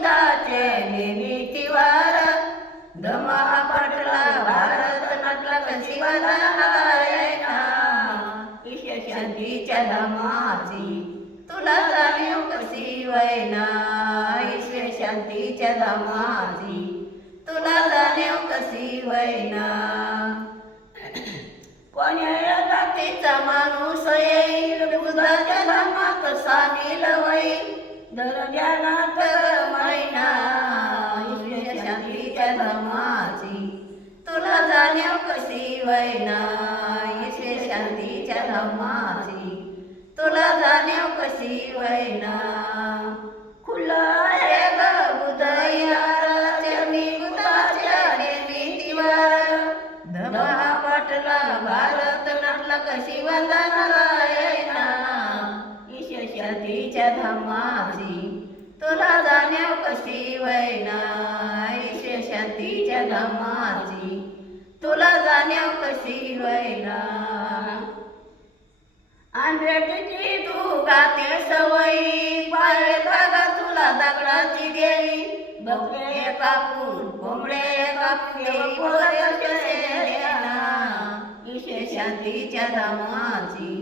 बुधाचे वार धमा पाटला भारत नाटला कशिवाला शांतीच्या धामाची तुला जाणीव कशी वैना? ईश्वर शांतीच्या धामाची तुला जाणीव कशी वैना? कोण्या जातीचा माणूस येईल? बुधाच्या धामात सामील होईल? दर्जाना ईश्वर धामाची तुला जाण्या कशी वैना इथे शांतीच्या धामाची तुला जाण्या कशी वैना खुला आहे ग बुधयार चरणी बुधाच्या निर्मितीवर? पाटला भारत नाटला कशी वंदनाला येईना. ईश्वर शांतीच्या धामाची तुला जाण्या कशी जाणीव कशी तू गाते सवयी पाय तुला दगडाची देवी। बकरे कापून कोंबडे कापून पोळे शांतीच्या धामाची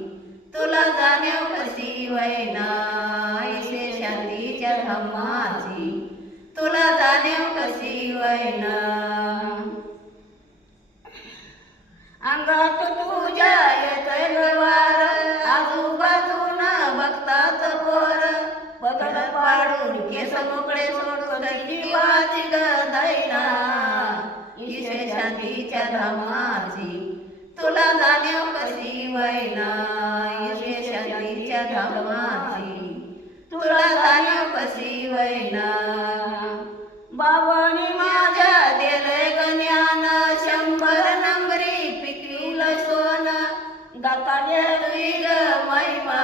तुला जाणीव कशी वैना ईशे शांतीच्या धामाची तुला जाणीव कशी वैना अंगात तुझ्या येतोय व्यवहार आजूबाजून बघतात पोर. पगड पाडून केस मोकळे सोडून जीवाची गदैना ईशे शांतीच्या धामाची तुला जाणीव कशी वैना इशे शांतीच्या धामाची तुला जाणीव कशी वैना बाबा दाताले तुईल महिमा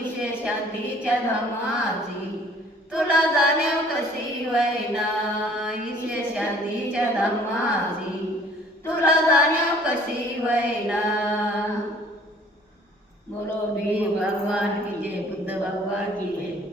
ईशे शांतीच्या धमाची तुला जाणीव कशी वैना ईशे शांतीच्या धमाची तुला जाणीव कशी वैना. बोलो भी भगवान की जय बुद्ध भगवान की जय.